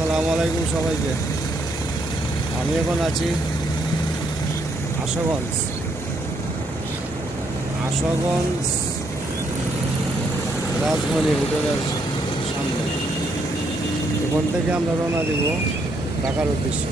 আসসালামু আলাইকুম সবাইকে। আমি এখন আছি আশাগঞ্জ। আশাগঞ্জ রাজমণি হোটেলের সামনে। এখান থেকে আমরা রওনা দিব ঢাকার উদ্দেশ্যে।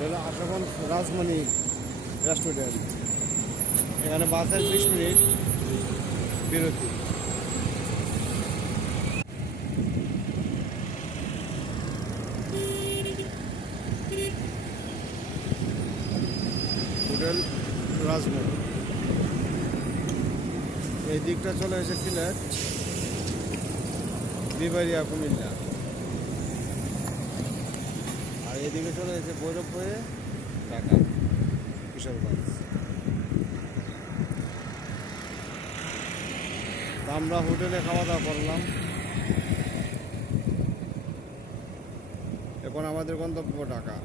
হলো আশাগঞ্জ রাজমণি রেস্টুরেন্ট। এখানে বাসের বিশ মিনিট বিরতি। হোটেল রাজমণি। এই দিকটা চলে এসে সিলেট বিবারিয়া কুমিল্লা। এদিকে চলে গেছে ভৈরব হয়ে ঢাকা কিশোরগঞ্জ আমরা হোটেলে খাওয়া দাওয়া করলাম। এখন আমাদের গন্তব্য ঢাকা।